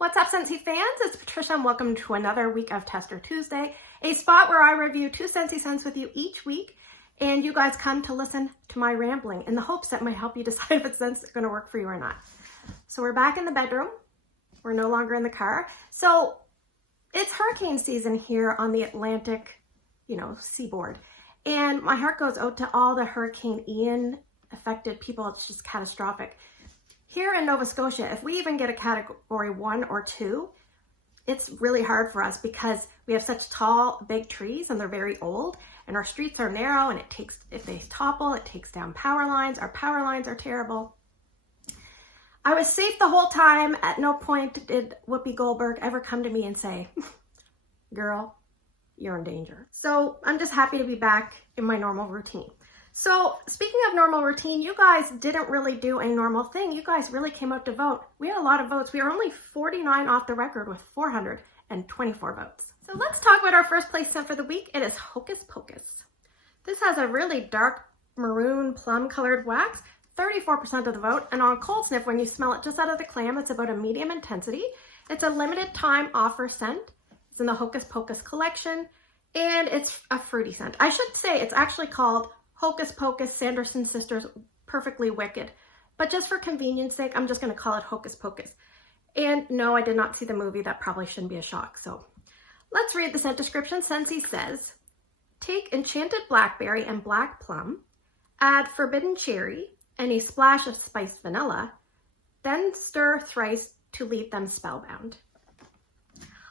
What's up, Scentsy fans? It's Patricia and welcome to another week of Tester Tuesday, a spot where I review 2 Scentsy scents with you each week, and you guys come to listen to my rambling in the hopes that might help you decide if it's scents going to work for you or not. So we're back in the bedroom. We're no longer in the car. So it's hurricane season here on the Atlantic, seaboard. And my heart goes out to all the Hurricane Ian affected people. It's just catastrophic. Here in Nova Scotia, if we even get a category 1 or 2, it's really hard for us because we have such tall, big trees and they're very old and our streets are narrow and if they topple, it takes down power lines. Our power lines are terrible. I was safe the whole time. At no point did Whoopi Goldberg ever come to me and say, girl, you're in danger. So I'm just happy to be back in my normal routine. So speaking of normal routine, you guys didn't really do a normal thing. You guys really came out to vote. We had a lot of votes. We were only 49 off the record with 424 votes. So let's talk about our first place scent for the week. It is Hocus Pocus. This has a really dark maroon plum colored wax, 34% of the vote. And on cold sniff, when you smell it just out of the clam, it's about a medium intensity. It's a limited time offer scent. It's in the Hocus Pocus collection and it's a fruity scent. I should say it's actually called Hocus Pocus, Sanderson Sisters, Perfectly Wicked. But just for convenience sake, I'm just going to call it Hocus Pocus. And no, I did not see the movie. That probably shouldn't be a shock. So let's read the scent description. Scentsy says, take enchanted blackberry and black plum, add forbidden cherry and a splash of spiced vanilla, then stir thrice to leave them spellbound.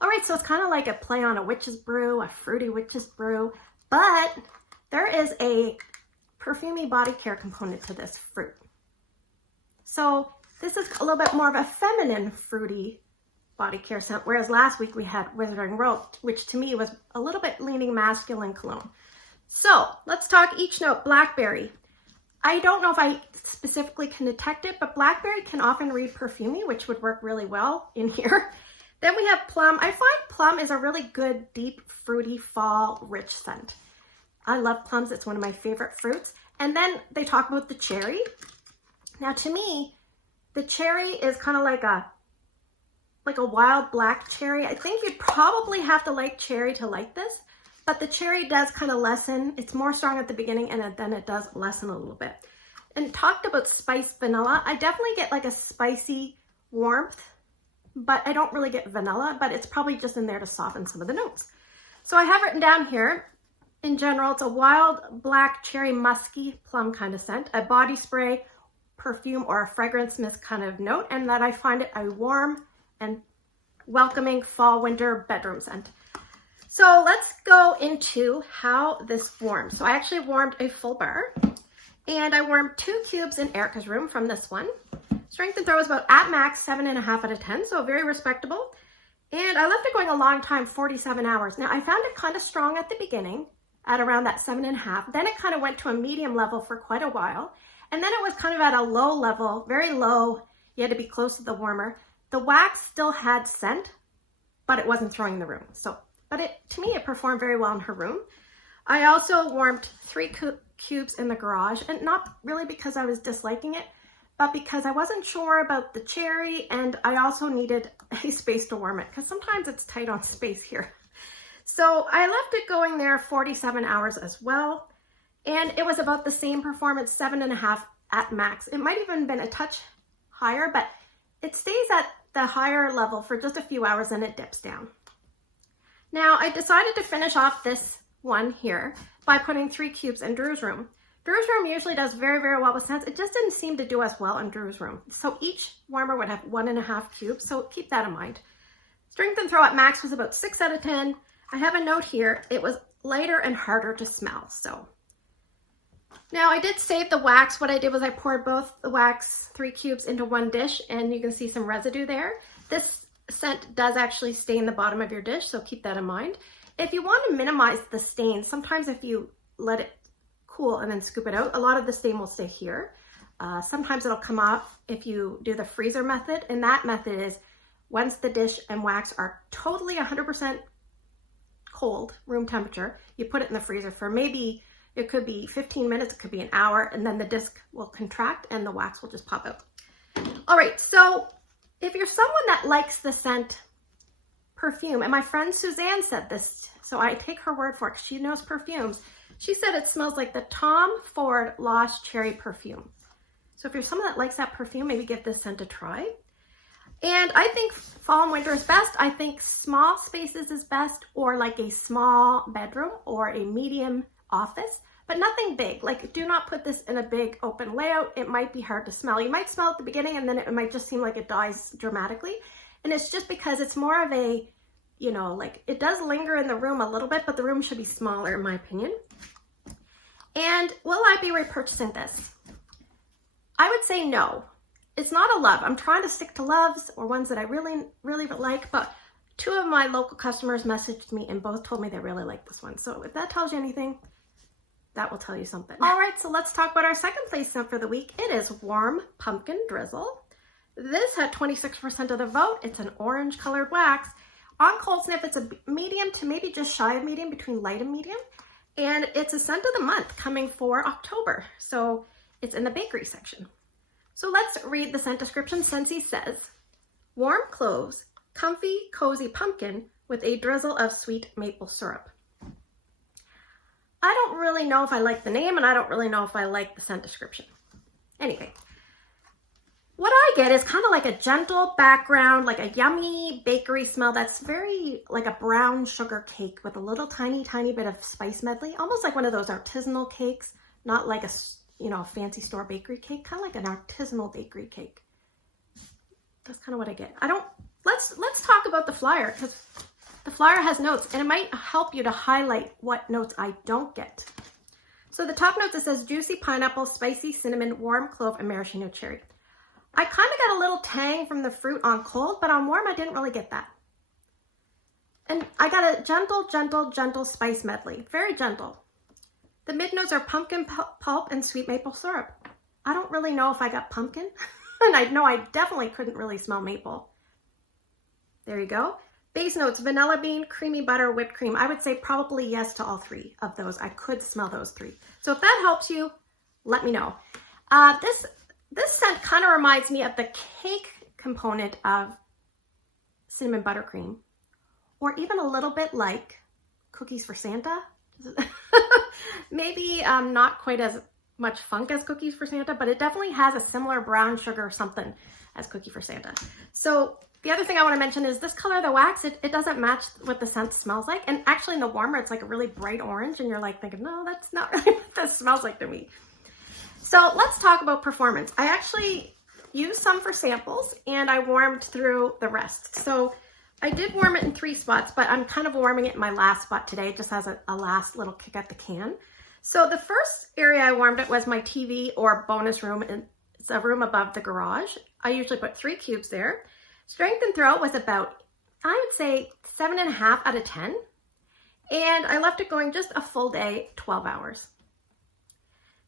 All right, so it's kind of like a play on a witch's brew, a fruity witch's brew, but there is a perfumey body care component to this fruit. So this is a little bit more of a feminine fruity body care scent, whereas last week we had Withering Rose, which to me was a little bit leaning masculine cologne. So let's talk each note. Blackberry. I don't know if I specifically can detect it, but blackberry can often read perfumey, which would work really well in here. Then we have plum. I find plum is a really good, deep, fruity, fall, rich scent. I love plums. It's one of my favorite fruits. And then they talk about the cherry. Now to me, the cherry is kind of like a wild black cherry. I think you'd probably have to like cherry to like this, but the cherry does kind of lessen. It's more strong at the beginning and then it does lessen a little bit. And talked about spiced vanilla. I definitely get like a spicy warmth, but I don't really get vanilla, but it's probably just in there to soften some of the notes. So I have written down here, in general, it's a wild black cherry musky plum kind of scent, a body spray, perfume, or a fragrance mist kind of note, and that I find it a warm and welcoming fall winter bedroom scent. So let's go into how this warms. So I actually warmed a full bar and I warmed 2 cubes in Erica's room from this one. Strength and throw is about at max 7.5 out of 10, so very respectable. And I left it going a long time, 47 hours. Now I found it kind of strong at the beginning, at around that 7.5. Then it kind of went to a medium level for quite a while. And then it was kind of at a low level, very low. You had to be close to the warmer. The wax still had scent, but it wasn't throwing the room. To me, it performed very well in her room. I also warmed 3 cubes in the garage, and not really because I was disliking it, but because I wasn't sure about the cherry, and I also needed a space to warm it, because sometimes it's tight on space here. So I left it going there 47 hours as well. And it was about the same performance, 7.5 at max. It might even been a touch higher, but it stays at the higher level for just a few hours and it dips down. Now I decided to finish off this one here by putting 3 cubes in Drew's room. Drew's room usually does very, very well with scents. It just didn't seem to do as well in Drew's room. So each warmer would have 1.5 cubes. So keep that in mind. Strength and throw at max was about 6 out of 10. I have a note here, it was lighter and harder to smell, so. Now I did save the wax. What I did was I poured both the wax 3 cubes into one dish and you can see some residue there. This scent does actually stain the bottom of your dish, so keep that in mind. If you want to minimize the stain, sometimes if you let it cool and then scoop it out, a lot of the stain will stay here. Sometimes it'll come off if you do the freezer method, and that method is once the dish and wax are totally 100% cold, room temperature, you put it in the freezer for maybe, it could be 15 minutes, it could be an hour, and then the disc will contract and the wax will just pop out. All right, so if you're someone that likes the scent perfume, and my friend Suzanne said this, so I take her word for it because she knows perfumes. She said it smells like the Tom Ford Lost Cherry perfume. So if you're someone that likes that perfume, maybe give this scent a try. And I think fall and winter is best. I think small spaces is best, or like a small bedroom or a medium office, but nothing big. Like, do not put this in a big open layout. It might be hard to smell. You might smell at the beginning and then it might just seem like it dies dramatically. And it's just because it's more of a, you know, like it does linger in the room a little bit, but the room should be smaller in my opinion. And will I be repurchasing this? I would say no. It's not a love. I'm trying to stick to loves or ones that I really, really like, but 2 of my local customers messaged me and both told me they really like this one. So if that tells you anything, that will tell you something. All right, so let's talk about our second place scent for the week. It is Warm Pumpkin Drizzle. This had 26% of the vote. It's an orange colored wax. On Cold Sniff, it's a medium to maybe just shy of medium, between light and medium. And it's a scent of the month coming for October. So it's in the bakery section. So let's read the scent description. Scentsy says, warm cloves, comfy, cozy pumpkin with a drizzle of sweet maple syrup. I don't really know if I like the name, and I don't really know if I like the scent description. Anyway, what I get is kind of like a gentle background, like a yummy bakery smell that's very like a brown sugar cake with a little tiny bit of spice medley, almost like one of those artisanal cakes, not like a, you know, a fancy store bakery cake, kind of like an artisanal bakery cake. That's kind of what I get. Let's talk about the flyer, because the flyer has notes and it might help you to highlight what notes I don't get. So the top notes, it says juicy pineapple, spicy cinnamon, warm clove, and maraschino cherry. I kind of got a little tang from the fruit on cold, but on warm I didn't really get that. And I got a gentle spice medley, very gentle. The mid notes are pumpkin pulp and sweet maple syrup. I don't really know if I got pumpkin, and I know I definitely couldn't really smell maple. There you go. Base notes, vanilla bean, creamy butter, whipped cream. I would say probably yes to all 3 of those. I could smell those 3. So if that helps you, let me know. This scent kind of reminds me of the cake component of cinnamon buttercream, or even a little bit like Cookies for Santa. Maybe not quite as much funk as Cookies for Santa, but it definitely has a similar brown sugar or something as Cookie for Santa. So the other thing I want to mention is this color of the wax, it doesn't match what the scent smells like. And actually in the warmer, it's like a really bright orange and you're like thinking, no, that's not really what this smells like to me. So let's talk about performance. I actually used some for samples and I warmed through the rest. So I did warm it in 3 spots, but I'm kind of warming it in my last spot today, just as a last little kick at the can. So the first area I warmed it was my TV or bonus room, and it's a room above the garage. I usually put 3 cubes there. Strength and throw was about, I would say 7.5 out of 10. And I left it going just a full day, 12 hours.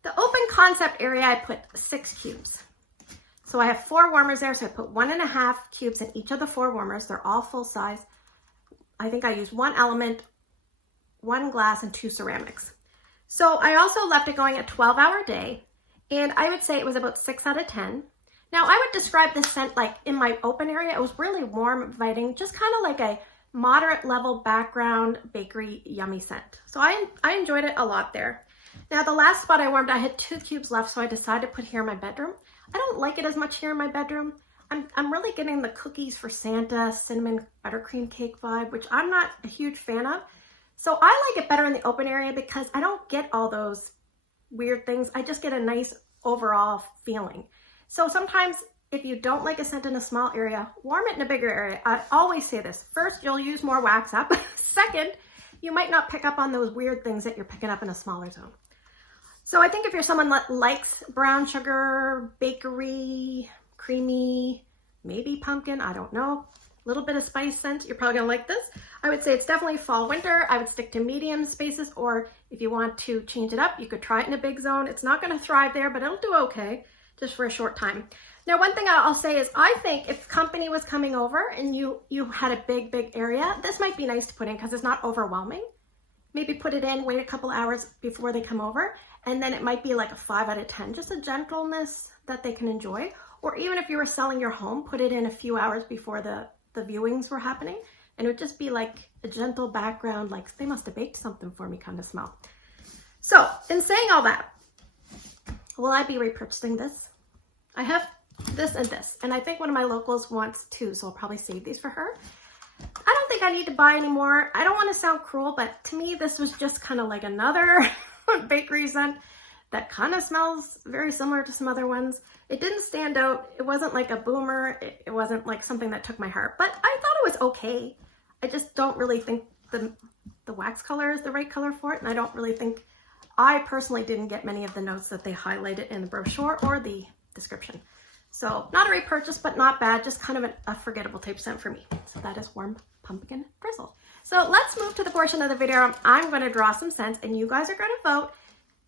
The open concept area, I put 6 cubes. So I have 4 warmers there, so I put 1.5 cubes in each of the 4 warmers. They're all full size. I think I used 1 element, 1 glass, and 2 ceramics. So I also left it going a 12-hour day, and I would say it was about 6 out of 10. Now I would describe this scent like in my open area, it was really warm, inviting, just kind of like a moderate level background bakery yummy scent. So I enjoyed it a lot there. Now the last spot I warmed, I had 2 cubes left, so I decided to put here in my bedroom. I don't like it as much here in my bedroom. I'm really getting the Cookies for Santa cinnamon buttercream cake vibe, which I'm not a huge fan of. So I like it better in the open area because I don't get all those weird things. I just get a nice overall feeling. So sometimes if you don't like a scent in a small area, warm it in a bigger area. I always say this. First, you'll use more wax up. Second, you might not pick up on those weird things that you're picking up in a smaller zone. So I think if you're someone that likes brown sugar, bakery, creamy, maybe pumpkin, I don't know, a little bit of spice scent, you're probably gonna like this. I would say it's definitely fall, winter. I would stick to medium spaces, or if you want to change it up, you could try it in a big zone. It's not gonna thrive there, but it'll do okay, just for a short time. Now, one thing I'll say is I think if company was coming over and you had a big area, this might be nice to put in because it's not overwhelming. Maybe put it in, wait a couple hours before they come over, and then it might be like a 5 out of 10, just a gentleness that they can enjoy. or even if you were selling your home, put it in a few hours before the viewings were happening, and it would just be like a gentle background, like they must have baked something for me kind of smell. So in saying all that, will I be repurchasing this? I have this and this, and I think one of my locals wants two, so I'll probably save these for her. I don't think I need to buy any more. I don't want to sound cruel, but to me this was just kind of like another bakery scent that kind of smells very similar to some other ones. It didn't stand out. It wasn't like a boomer. It wasn't like something that took my heart, but I thought it was okay. I just don't really think the wax color is the right color for it, and I don't really think, I personally didn't get many of the notes that they highlighted in the brochure or the description. So not a repurchase, but not bad, just kind of a forgettable type scent for me. So that is Warm Pumpkin Drizzle. So let's move to the portion of the video. I'm going to draw some scents and you guys are going to vote.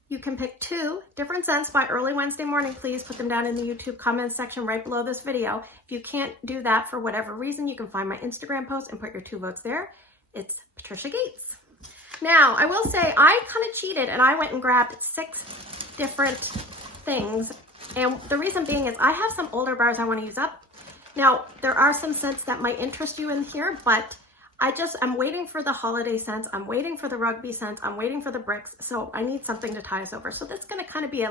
You can pick 2 different scents by early Wednesday morning. Please put them down in the YouTube comments section right below this video. If you can't do that for whatever reason, you can find my Instagram post and put your 2 votes there. It's Patricia Gates. Now, I will say I kind of cheated and I went and grabbed 6 different things. And the reason being is I have some older bars I want to use up. Now, there are some scents that might interest you in here, but I'm waiting for the holiday scents. I'm waiting for the rugby scents. I'm waiting for the bricks. So I need something to tie us over. So that's going to kind of be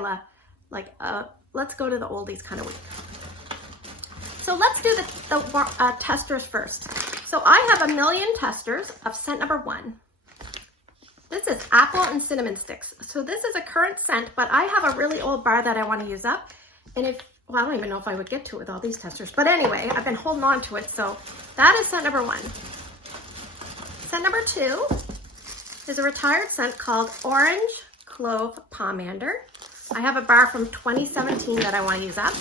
let's go to the oldies kind of week. So let's do the testers first. So I have a million testers of scent number 1. This is apple and cinnamon sticks. So this is a current scent, but I have a really old bar that I want to use up. And well, I don't even know if I would get to it with all these testers. But anyway, I've been holding on to it. So that is scent number 1. Scent number 2 is a retired scent called Orange Clove Pomander. I have a bar from 2017 that I want to use up.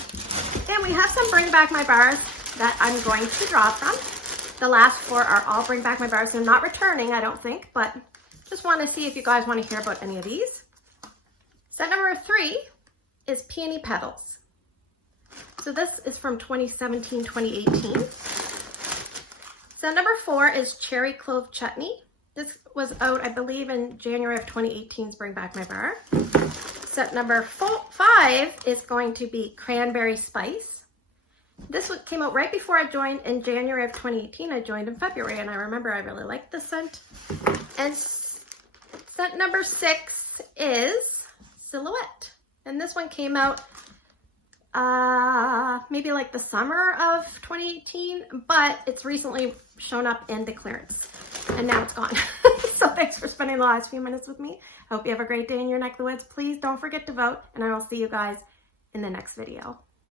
And we have some Bring Back My Bars that I'm going to draw from. The last 4 are all Bring Back My Bars. They're not returning, I don't think, but just want to see if you guys want to hear about any of these. Scent number 3 is Peony Petals. So this is from 2017, 2018. Scent number 4 is Cherry Clove Chutney. This was out, I believe, in January of 2018's Bring Back My Bar. Scent number 5 is going to be Cranberry Spice. This one came out right before I joined in January of 2018. I joined in February, and I remember I really liked this scent. And scent number 6 is Silhouette. And this one came out maybe like the summer of 2018, but it's recently shown up in the clearance. And now it's gone. So thanks for spending the last few minutes with me. I hope you have a great day in your neck of the woods. Please don't forget to vote, and I will see you guys in the next video.